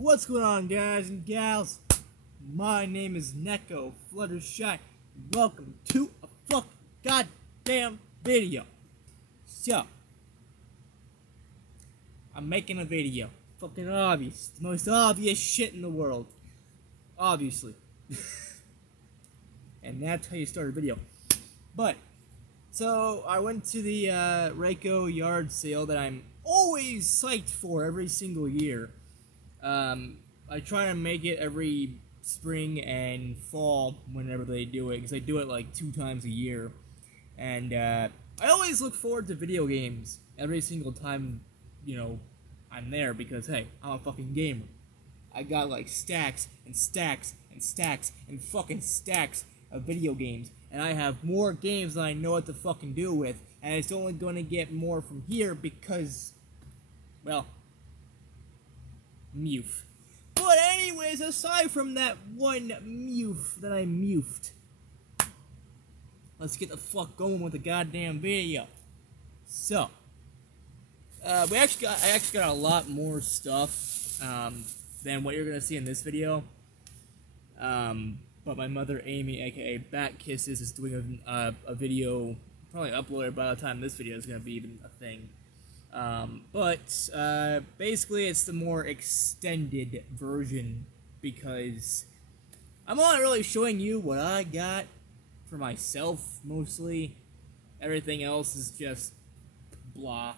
What's going on, guys and gals? My name is Neko Fluttershy. Welcome to a fucking goddamn video. So, I'm making a video. Fucking obvious. The most obvious shit in the world. Obviously. And that's how you start a video. But, so, I went to the RACO yard sale that I'm always psyched for every single year. I try to make it every spring and fall whenever they do it, because they do it like 2 times a year. And I always look forward to video games every single time, you know, I'm there, because hey, I'm a fucking gamer. I got like stacks and stacks and stacks and fucking stacks of video games, and I have more games than I know what to fucking do with, and it's only gonna get more from here because, well, Muf. But anyways, aside from that one Muf that I mufed, let's get the fuck going with the goddamn video. So, I actually got a lot more stuff than what you're gonna see in this video. But my mother Amy, aka Bat Kisses, is doing a video, probably uploaded by the time this video is gonna be even a thing. Basically it's the more extended version, because I'm not really showing you what I got for myself, mostly. Everything else is just blah.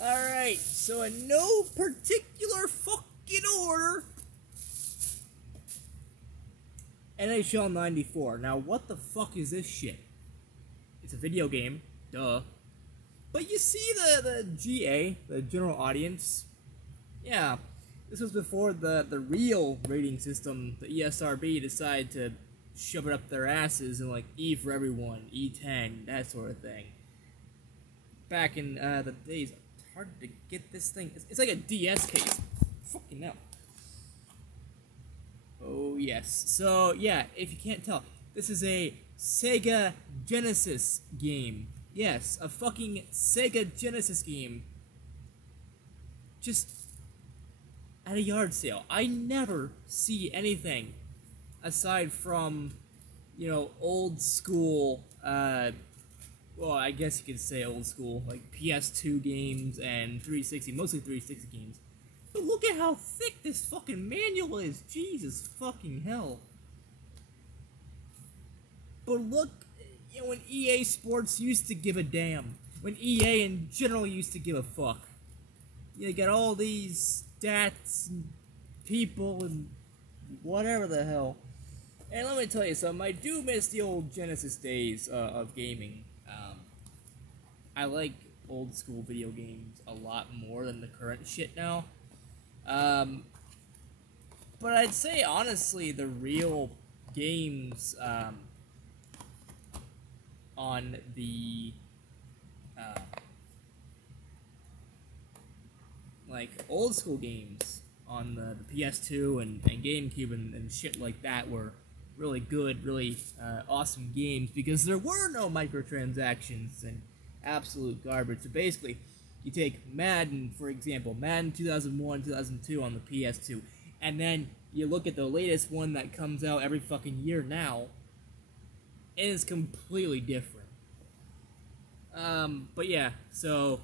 Alright, so in no particular fucking order, NHL 94. Now, what the fuck is this shit? It's a video game, duh. But you see the GA, the general audience? Yeah, this was before the real rating system, the ESRB, decided to shove it up their asses and like E for everyone, E10, that sort of thing. Back in the days, it's hard to get this thing. It's like a DS case. Fucking hell. Oh yes. So yeah, if you can't tell, this is a Sega Genesis game. Yes, a fucking Sega Genesis game. Just at a yard sale. I never see anything aside from, you know, old school, well, I guess you could say old school, like PS2 games and 360, mostly 360 games. But look at how thick this fucking manual is. Jesus fucking hell. But look, you know, when EA Sports used to give a damn. When EA in general used to give a fuck. You got all these stats and people and whatever the hell. And let me tell you something, I do miss the old Genesis days of gaming. I like old school video games a lot more than the current shit now. But I'd say, honestly, the real games, on the, like, old school games on the PS2 and GameCube and shit like that were really good, really, awesome games, because there were no microtransactions and absolute garbage. So basically, you take Madden, for example, Madden 2001, 2002 on the PS2, and then you look at the latest one that comes out every fucking year now, and it's completely different. But yeah, so,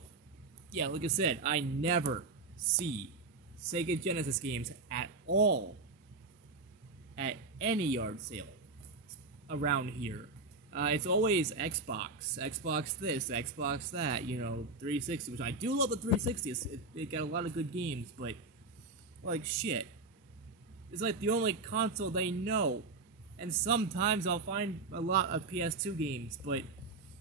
yeah, like I said, I never see Sega Genesis games at all at any yard sale around here. It's always Xbox this, Xbox that, you know, 360, which I do love the 360, it got a lot of good games, but, like, shit. It's like the only console they know, and sometimes I'll find a lot of PS2 games, but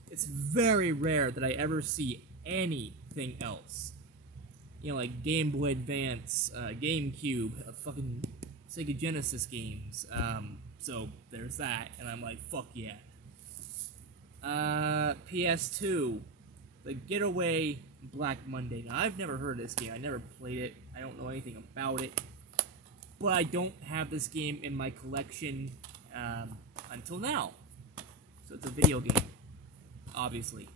it's very rare that I ever see anything else. You know, like Game Boy Advance, GameCube, fucking Sega Genesis games, so there's that, and I'm like, fuck yeah. PS2, The Getaway Black Monday. Now, I've never heard of this game. I never played it. I don't know anything about it. But I don't have this game in my collection until now. So it's a video game, obviously.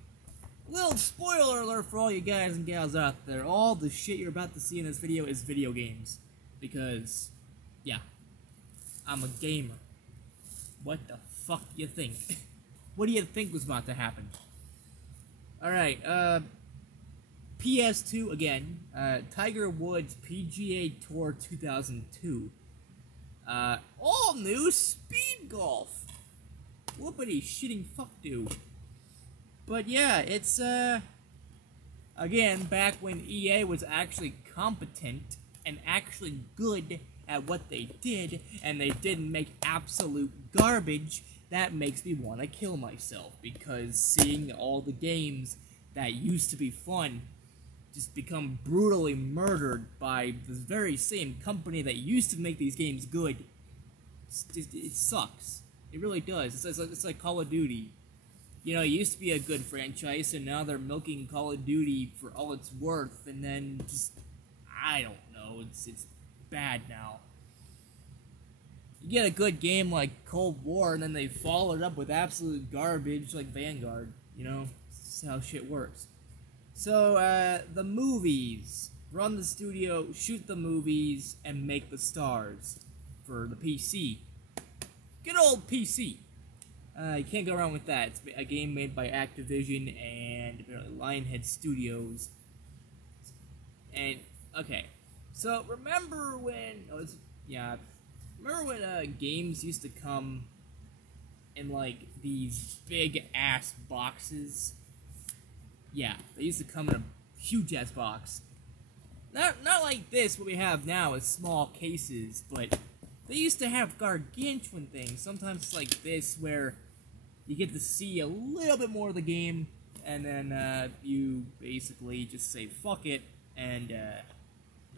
Little spoiler alert for all you guys and gals out there. All the shit you're about to see in this video is video games. because, yeah, I'm a gamer. What the fuck do you think? What do you think was about to happen? Alright, PS2 again, Tiger Woods PGA Tour 2002. All new speed golf. Whoopity shitting fuck do. But yeah, it's, again, back when EA was actually competent and actually good at what they did, and they didn't make absolute garbage. That makes me want to kill myself, because seeing all the games that used to be fun just become brutally murdered by the very same company that used to make these games good, it sucks. It really does. It's like Call of Duty. You know, it used to be a good franchise, and now they're milking Call of Duty for all it's worth, and then just, I don't know, it's bad now. You get a good game like Cold War, and then they follow it up with absolute garbage like Vanguard, you know? That's how shit works. So, the movies. Run the studio, shoot the movies, and make the stars for the PC. Good old PC. You can't go wrong with that. It's a game made by Activision and apparently Lionhead Studios. And, okay. So, remember when... Remember when games used to come in, like, these big-ass boxes? Yeah, they used to come in a huge-ass box. Not like this, what we have now is small cases, but they used to have gargantuan things. Sometimes it's like this, where you get to see a little bit more of the game, and then you basically just say fuck it, and there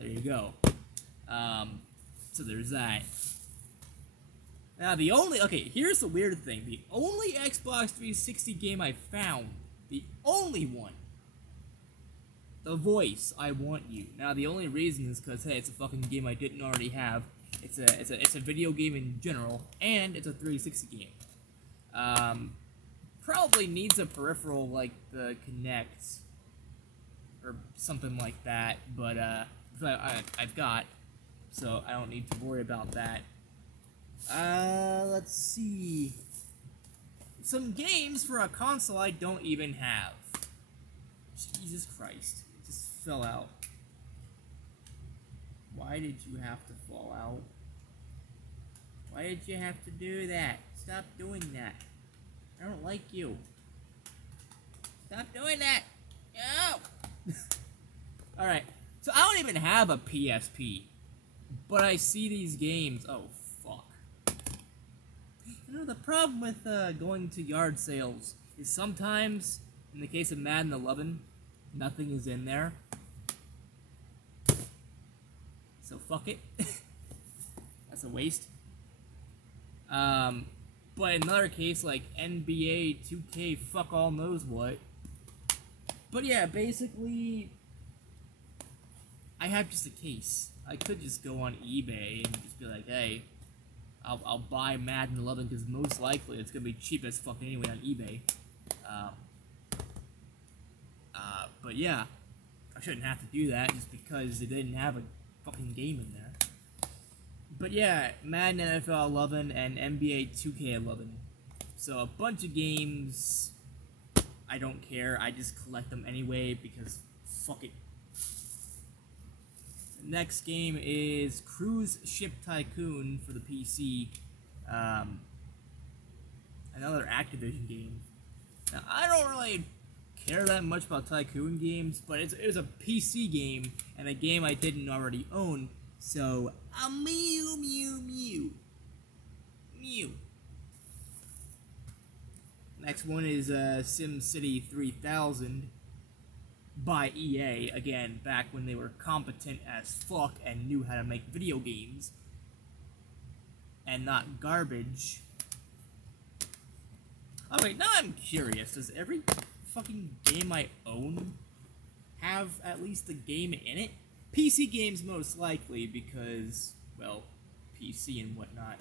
you go. So there's that. Now here's the weird thing. The only Xbox 360 game I found, the only one, The Voice, I Want You. Now the only reason is because, hey, it's a fucking game I didn't already have. It's a video game in general, and it's a 360 game. Probably needs a peripheral like the Kinect or something like that, but I've got, so I don't need to worry about that. Let's see. Some games for a console I don't even have. Jesus Christ, it just fell out. Why did you have to fall out? Why did you have to do that? Stop doing that. I don't like you. Stop doing that! No! Alright, so I don't even have a PSP. But I see these games. Oh, fuck. You know, the problem with going to yard sales is sometimes, in the case of Madden 11, nothing is in there. So fuck it. That's a waste. But in another case, like NBA 2K, fuck all knows what. But yeah, basically, I have just a case. I could just go on eBay and just be like, hey, I'll buy Madden 11 because most likely it's gonna be cheap as fuck anyway on eBay. But yeah, I shouldn't have to do that just because they didn't have a fucking game in there. But yeah, Madden NFL 11 and NBA 2K11. So a bunch of games, I don't care, I just collect them anyway because fuck it. The next game is Cruise Ship Tycoon for the PC. Another Activision game. Now, I don't really care that much about Tycoon games, but it was a PC game, and a game I didn't already own, so mew, mew, mew. Mew. Next one is SimCity 3000 by EA, again, back when they were competent as fuck and knew how to make video games, and not garbage. Oh wait, now I'm curious, does every fucking game I own have at least a game in it? PC games most likely, because, well, PC and whatnot.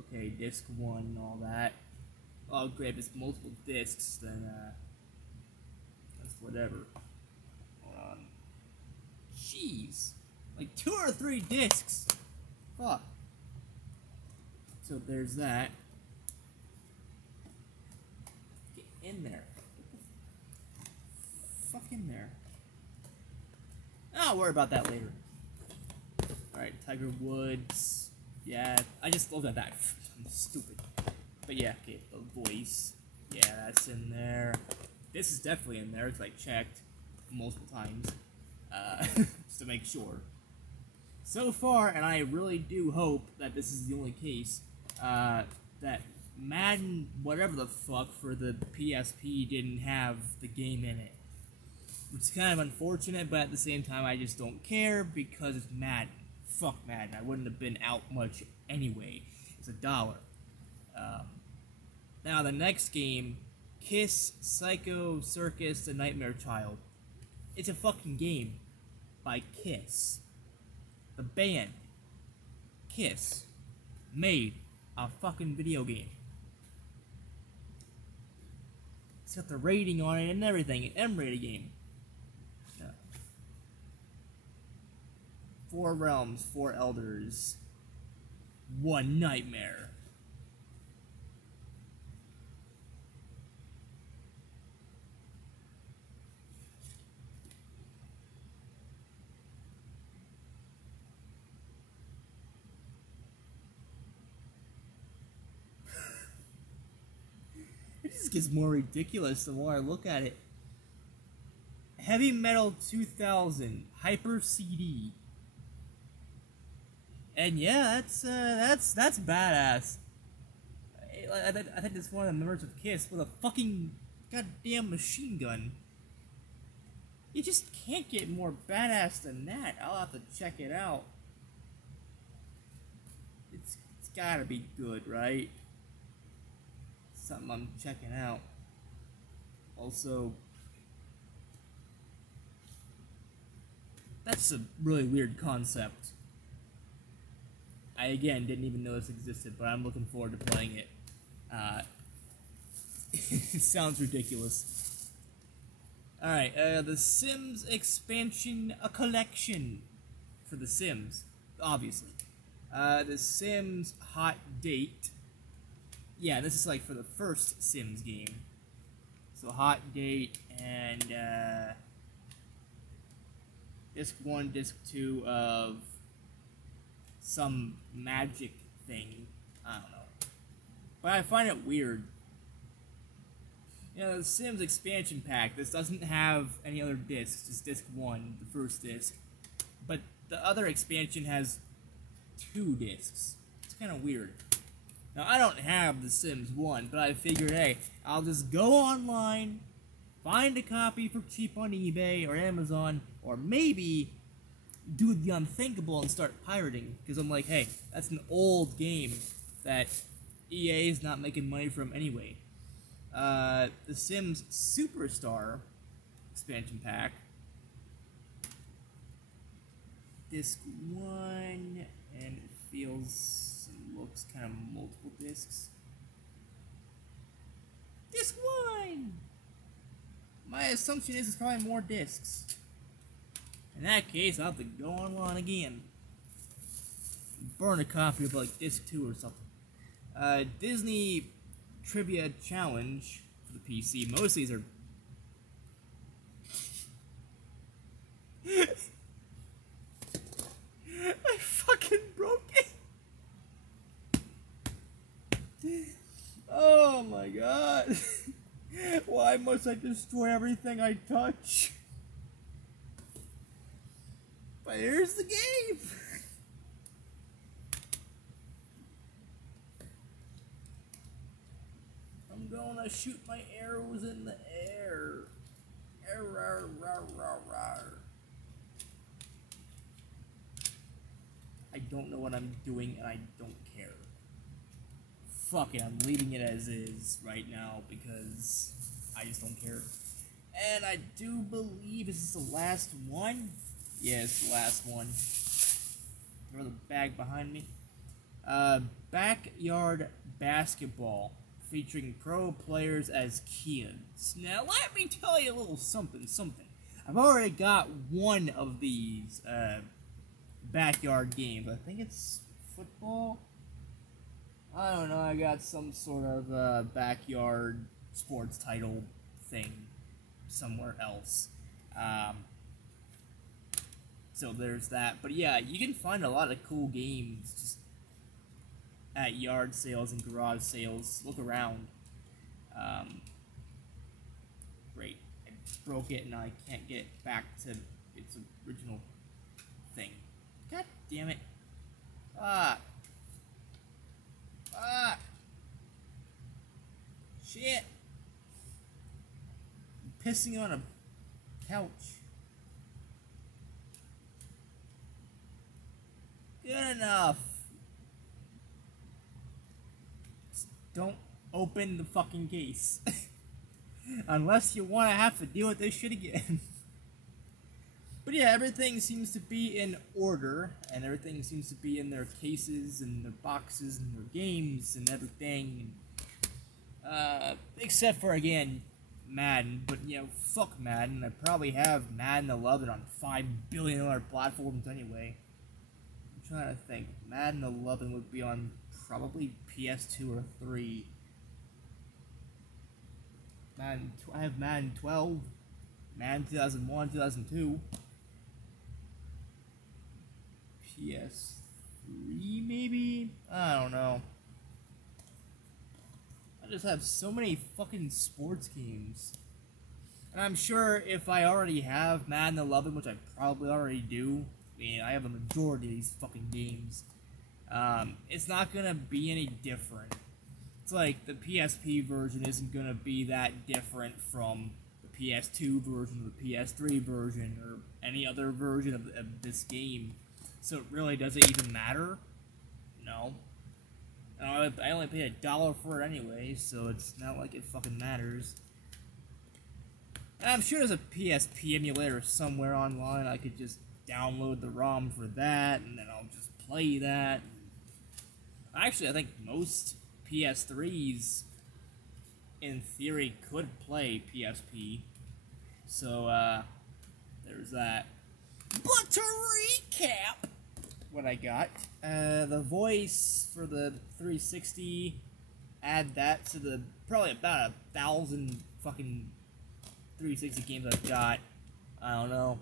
Okay, disc 1 and all that. Oh great, if it's multiple discs, then, that's whatever. Hold on. Jeez. Like 2 or 3 discs. Fuck. So there's that. Get in there. Fuck in there. I'll worry about that later. Alright, Tiger Woods. Yeah, I just looked at that. I'm stupid. But yeah, okay, the voice. Yeah, that's in there. This is definitely in there, because I checked multiple times. Just to make sure. So far, and I really do hope that this is the only case, that Madden, whatever the fuck, for the PSP didn't have the game in it. Which is kind of unfortunate, but at the same time, I just don't care because it's Madden. Fuck Madden. I wouldn't have been out much anyway. It's $1. Now, the next game, Kiss, Psycho, Circus, The Nightmare Child. It's a fucking game by Kiss. The band, Kiss, made a fucking video game. It's got the rating on it and everything, an M-rated game. 4 realms, 4 elders, 1 nightmare. It just gets more ridiculous the more I look at it. Heavy Metal 2000 Hyper CD. And yeah, that's badass. I think it's one of the members of Kiss with a fucking goddamn machine gun. You just can't get more badass than that. I'll have to check it out. It's gotta be good, right? Something I'm checking out. Also, that's a really weird concept. I, again, didn't even know this existed, but I'm looking forward to playing it. It sounds ridiculous. Alright, The Sims expansion, a collection for The Sims, obviously. The Sims Hot Date. Yeah, this is like for the first Sims game. So Hot Date and, Disc 1, Disc 2 of some magic thing. I don't know. But I find it weird. You know, the Sims expansion pack, this doesn't have any other discs, just disc 1, the first disc. But the other expansion has 2 discs. It's kind of weird. Now, I don't have the Sims 1, but I figured, hey, I'll just go online, find a copy for cheap on eBay or Amazon, or maybe do the unthinkable and start pirating, because I'm like, hey, that's an old game that EA is not making money from anyway. The Sims Superstar expansion pack. Disc 1, and it feels, it looks kind of multiple discs. Disc 1! My assumption is it's probably more discs. In that case, I'll have to go online again. Burn a copy of like disc 2 or something. Disney Trivia Challenge for the PC. Most of these are... I fucking broke it! Oh my god! Why must I destroy everything I touch? But here's the game! I'm gonna shoot my arrows in the air. I don't know what I'm doing and I don't care. Fuck it, I'm leaving it as is right now because I just don't care. And I do believe this is the last one. Yeah, it's the last one. Throw the bag behind me. Backyard Basketball, featuring pro players as kids. Now, let me tell you a little something. I've already got one of these backyard games. I think it's football. I don't know. I got some sort of backyard sports title thing somewhere else. So there's that. But yeah, you can find a lot of cool games just at yard sales and garage sales. Look around. Great. I broke it and I can't get it back to its original thing. God damn it. Shit. I'm pissing on a couch. Good enough. Just don't open the fucking case. Unless you want to have to deal with this shit again. But yeah, everything seems to be in order, and everything seems to be in their cases, and their boxes, and their games, and everything. Except for, again, Madden. But, you know, fuck Madden. I probably have Madden 11 on $5 billion platforms anyway. I'm trying to think. Madden 11 would be on probably PS2 or 3. I have Madden 12, Madden 2001, 2002, PS3 maybe? I don't know. I just have so many fucking sports games. And I'm sure if I already have Madden 11, which I probably already do, I mean, I have a majority of these fucking games, it's not gonna be any different. It's like the PSP version isn't gonna be that different from the PS2 version or the PS3 version or any other version of this game. So it really doesn't even matter. No. I only paid $1 for it anyway, so it's not like it fucking matters. And I'm sure there's a PSP emulator somewhere online. I could just download the ROM for that, and then I'll just play that. Actually, I think most PS3s, in theory, could play PSP. So, there's that. But to recap what I got, the voice for the 360, add that to the probably about 1,000 fucking 360 games I've got. I don't know.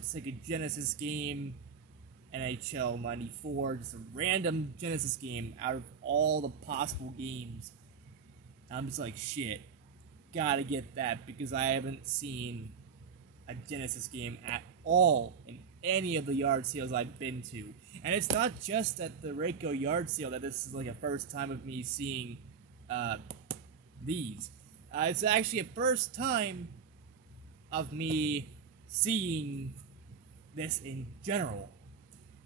Sega Genesis game, NHL 94, just a random Genesis game out of all the possible games. I'm just like, shit, gotta get that because I haven't seen a Genesis game at all in any of the yard sales I've been to. And it's not just at the RACO yard sale that this is like a first time of me seeing these. It's actually a first time of me seeing this in general.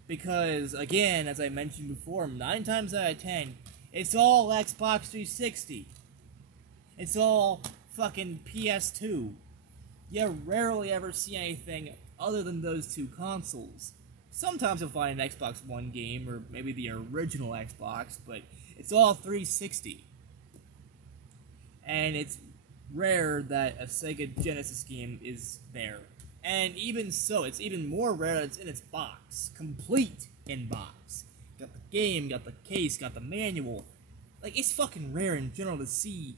Because, again, as I mentioned before, 9 times out of 10, it's all Xbox 360. It's all fucking PS2. You rarely ever see anything other than those two consoles. Sometimes you'll find an Xbox One game, or maybe the original Xbox, but it's all 360. And it's rare that a Sega Genesis game is there. And even so, it's even more rare that it's in its box. Complete in box. Got the game, got the case, got the manual. Like, it's fucking rare in general to see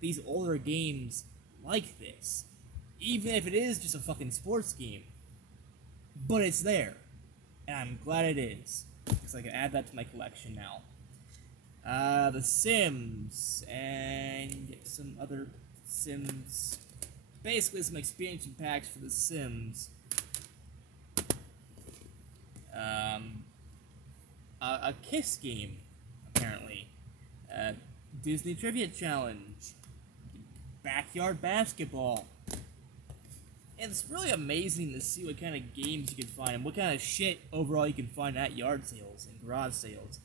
these older games like this. Even if it is just a fucking sports game. But it's there. And I'm glad it is. Because I can add that to my collection now. The Sims. And some other Sims. Basically some expansion packs for The Sims. A Kiss game, apparently. Disney Trivia Challenge. Backyard Basketball. And it's really amazing to see what kind of games you can find and what kind of shit overall you can find at yard sales and garage sales.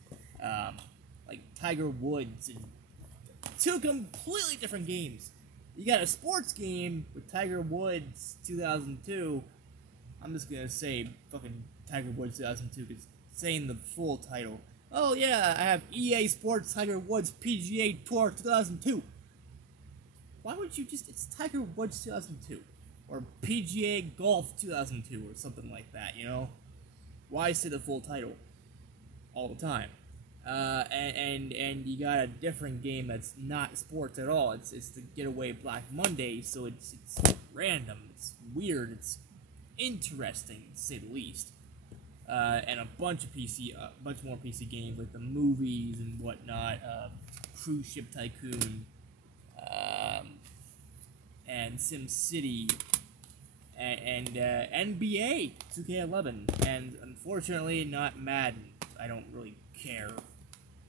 Like Tiger Woods and 2 completely different games. You got a sports game with Tiger Woods 2002. I'm just gonna say fucking Tiger Woods 2002 because saying the full title. Oh yeah, I have EA Sports Tiger Woods PGA Tour 2002. why would you just, it's Tiger Woods 2002, or PGA Golf 2002, or something like that, you know? Why say the full title all the time? And you got a different game that's not sports at all. It's the Getaway Black Monday, so it's random, it's weird, it's interesting, to say the least. And a bunch more PC games, like the movies and whatnot, Cruise Ship Tycoon, and SimCity, and NBA 2K11, and unfortunately not Madden. I don't really care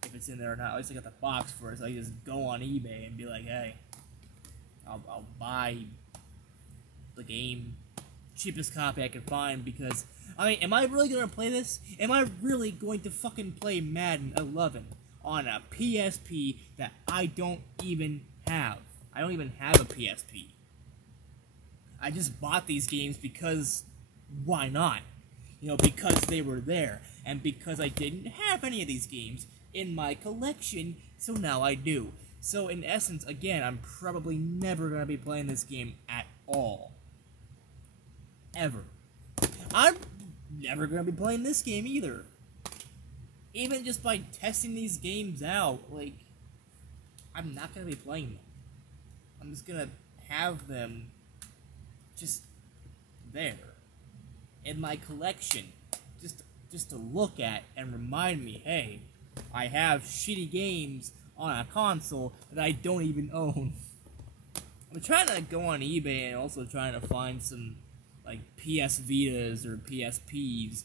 if it's in there or not. At least I got the box for it, so I can just go on eBay and be like, hey, I'll buy the game, cheapest copy I can find, because, I mean, am I really going to play this? Am I really going to fucking play Madden 11 on a PSP that I don't even have? I don't even have a PSP. I just bought these games because, why not? You know, because they were there, and because I didn't have any of these games in my collection, so now I do. So, in essence, again, I'm probably never going to be playing this game at all. Ever. I'm never going to be playing this game either. Even just by testing these games out, like, I'm not going to be playing them. I'm just going to have them just there in my collection, just to look at and remind me, hey, I have shitty games on a console that I don't even own. I'm trying to go on eBay and also trying to find some, like, PS Vitas or PSPs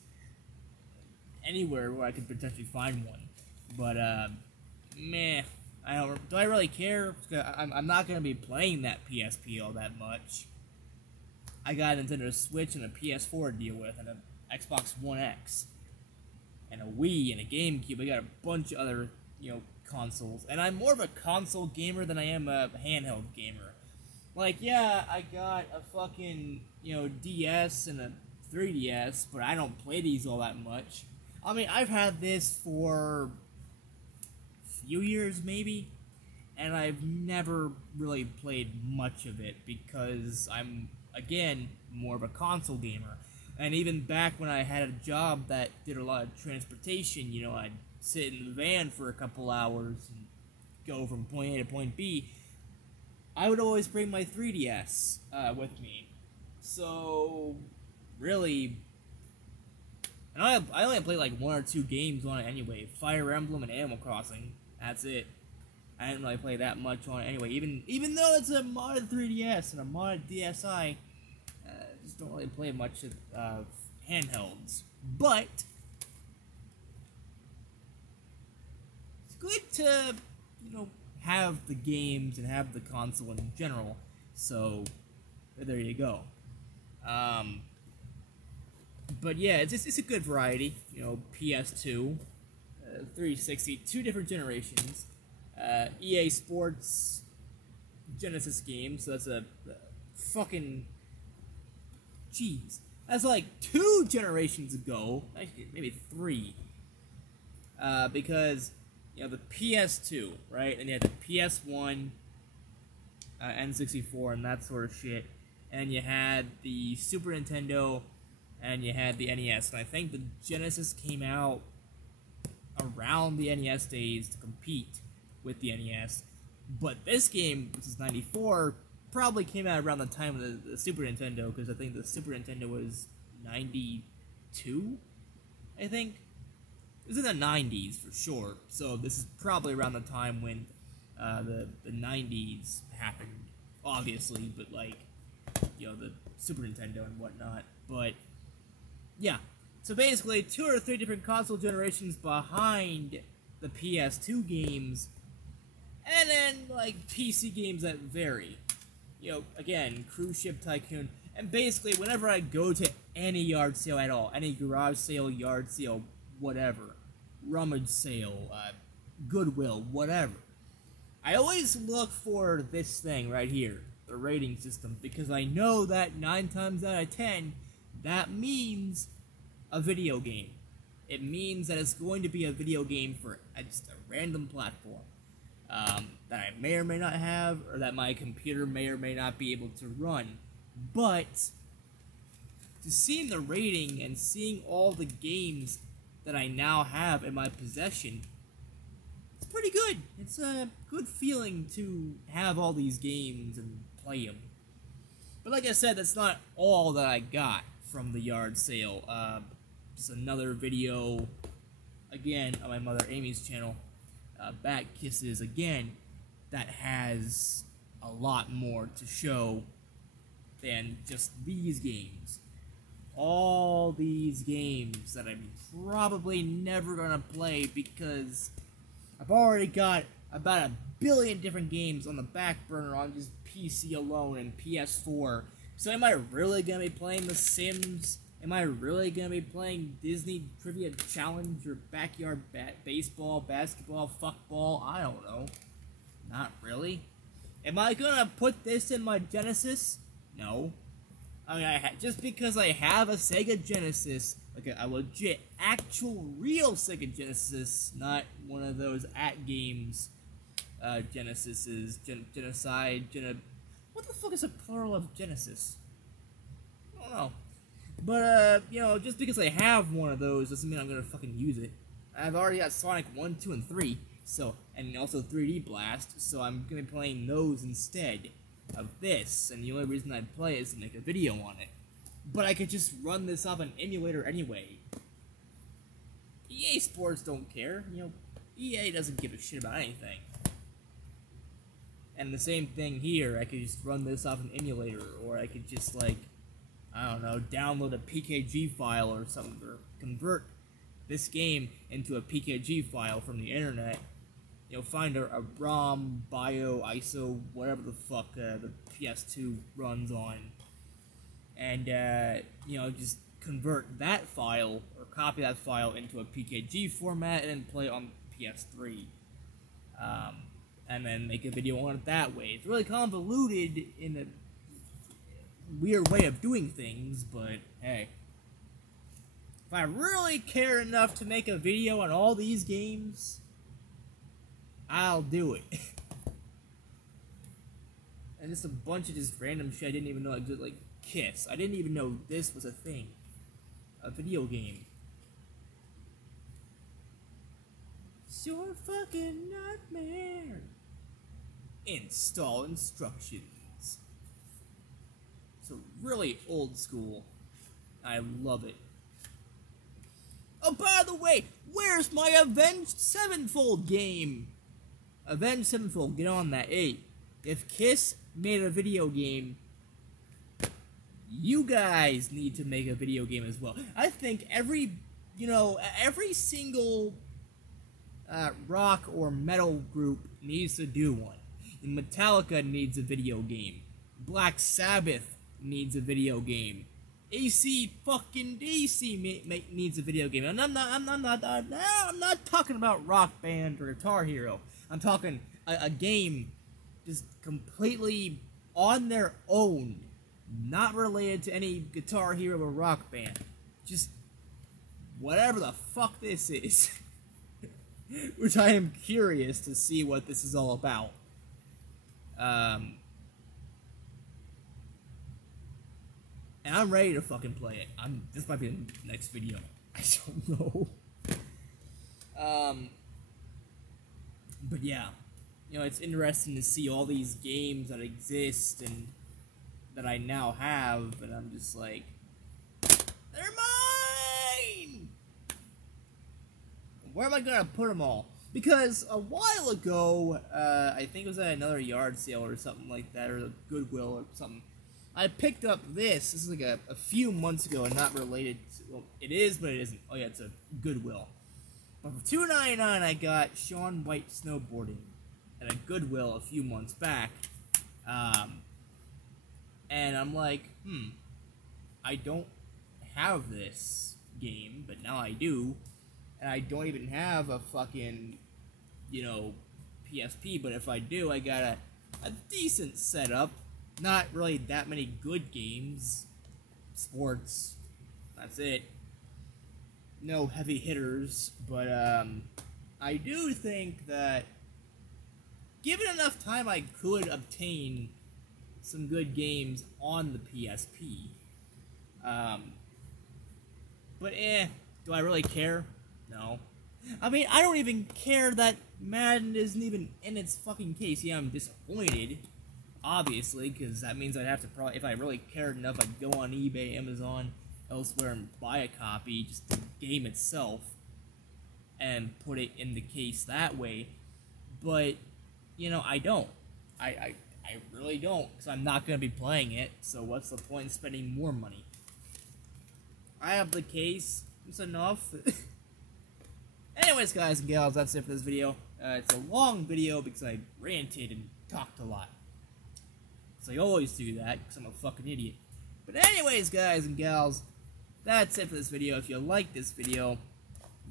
anywhere where I could potentially find one. But, meh, do I really care? I'm not going to be playing that PSP all that much. I got a Nintendo Switch and a PS4 to deal with, and an Xbox One X, and a Wii, and a GameCube. I got a bunch of other, you know, consoles. And I'm more of a console gamer than I am a handheld gamer. Like, yeah, I got a fucking, you know, DS and a 3DS, but I don't play these all that much. I mean, I've had this for a few years, maybe, and I've never really played much of it because I'm, again, more of a console gamer. And even back when I had a job that did a lot of transportation, you know, I'd sit in the van for a couple hours and go from point A to point B, I would always bring my 3DS with me. So, really, and I only played like 1 or 2 games on it anyway. Fire Emblem and Animal Crossing. That's it. I didn't really play that much on it anyway. Even though it's a modded 3DS and a modded DSi, just don't really play much of handhelds. But it's good to, you know, have the games and have the console in general. So there you go. But yeah, it's a good variety. You know, PS2, 360, 2 different generations. EA Sports Genesis games, so that's a fucking, jeez, that's like 2 generations ago, actually maybe 3, because, you know, the PS2, right, and you had the PS1, N64, and that sort of shit, and you had the Super Nintendo, and you had the NES, and I think the Genesis came out around the NES days to compete with the NES, but this game, which is 94, probably came out around the time of the Super Nintendo, because I think the Super Nintendo was 92, I think. It was in the 90s, for sure, so this is probably around the time when the 90s happened, obviously, but, like, you know, the Super Nintendo and whatnot, but, yeah. So basically, 2 or 3 different console generations behind the PS2 games, and then, like, PC games that vary. You know, again, Cruise Ship Tycoon, and basically, whenever I go to any yard sale at all, any garage sale, yard sale, whatever, rummage sale, Goodwill, whatever, I always look for this thing right here, the rating system, because I know that 9 times out of 10, that means a video game. It means that it's going to be a video game for just a random platform. that I may or may not have, or that my computer may or may not be able to run. But to seeing the rating and seeing all the games that I now have in my possession, it's pretty good. It's a good feeling to have all these games and play them. But like I said, that's not all that I got from the yard sale. Just another video, again, on my mother Amy's channel, Back Kisses, again, that has a lot more to show than just these games. All these games that I'm probably never gonna play because I've already got about 1 billion different games on the back burner on just PC alone and PS4. So am I really gonna be playing The Sims? Am I really gonna be playing Disney Trivia Challenge or Backyard Baseball, Basketball, Fuckball? I don't know. Not really. Am I gonna put this in my Genesis? No. I mean, just because I have a Sega Genesis, like a legit, actual, real Sega Genesis, not one of those at-games Genesises, genocide, what the fuck is a plural of Genesis? I don't know. But, you know, just because I have one of those doesn't mean I'm gonna fucking use it. I've already got Sonic 1, 2, and 3, so, and also 3D Blast, so I'm gonna be playing those instead of this, and the only reason I'd play is to make a video on it. But I could just run this off an emulator anyway. EA Sports don't care, you know, EA doesn't give a shit about anything. And the same thing here, I could just run this off an emulator, or I could just, like, I don't know, download a PKG file or something, or convert this game into a PKG file from the internet. You know, find a ROM, BIO, ISO, whatever the fuck the PS2 runs on, and, you know, just convert that file, or copy that file into a PKG format, and then play it on PS3. And then make a video on it that way. It's really convoluted in a weird way of doing things, but hey. If I really care enough to make a video on all these games, I'll do it. And just a bunch of just random shit I didn't even know I did, like Kiss. I didn't even know this was a thing. A video game. It's your fucking nightmare. Install instructions. So really old school. I love it. Oh, by the way, where's my Avenged Sevenfold game? Avenged Sevenfold, get on that. Hey, if Kiss made a video game, you guys need to make a video game as well. I think every single rock or metal group needs to do one. Metallica needs a video game. Black Sabbath needs a video game. AC fucking DC needs a video game. And I'm not talking about Rock Band or Guitar Hero. I'm talking a game just completely on their own, not related to any Guitar Hero or Rock Band. Just whatever the fuck this is. Which I am curious to see what this is all about. And I'm ready to fucking play it. This might be the next video. I don't know. But yeah, you know, it's interesting to see all these games that exist and that I now have, and I'm just like, they're mine! Where am I gonna put them all? Because a while ago, I think it was at another yard sale or something like that, or Goodwill or something, I picked up this. This is like a few months ago and not related to, well, it is, but it isn't. Oh yeah, it's a Goodwill. But for $2.99 I got Shaun White Snowboarding at a Goodwill a few months back. And I'm like, I don't have this game, but now I do. And I don't even have a fucking, you know, PSP, but if I do, I got a decent setup. Not really that many good games. Sports. That's it. No heavy hitters, but I do think that given enough time, I could obtain some good games on the PSP. But do I really care? No. I mean, I don't even care that Madden isn't even in its fucking case. Yeah, I'm disappointed, obviously, because that means I'd have to probably, if I really cared enough, I'd go on eBay, Amazon, elsewhere, and buy a copy, just the game itself, and put it in the case that way. But, you know, I don't. I really don't, because I'm not going to be playing it, so what's the point in spending more money? I have the case. It's enough. Anyways, guys and gals, that's it for this video. It's a long video because I ranted and talked a lot. So I always do that because I'm a fucking idiot. But anyways, guys and gals, that's it for this video. If you like this video,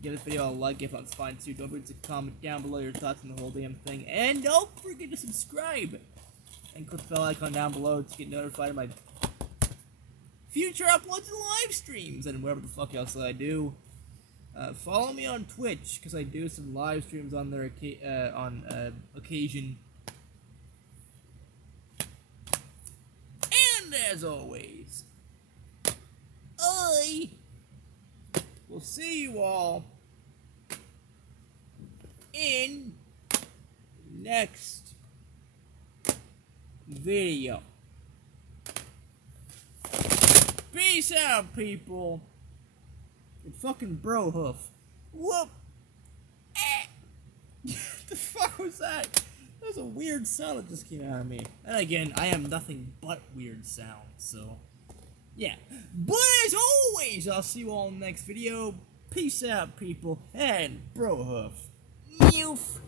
give this video a like if it's fine too. Don't forget to comment down below your thoughts on the whole damn thing. And don't forget to subscribe. And click the bell icon down below to get notified of my future uploads and live streams and whatever the fuck else that I do. Follow me on Twitch because I do some live streams on there on occasion. And as always, I will see you all in next video. Peace out, people. It's fucking bro hoof. Whoop. What the fuck was that? That was a weird sound that just came out of me. And again, I am nothing but weird sounds, so yeah. But as always, I'll see you all in the next video. Peace out, people, and bro hoof. Moof.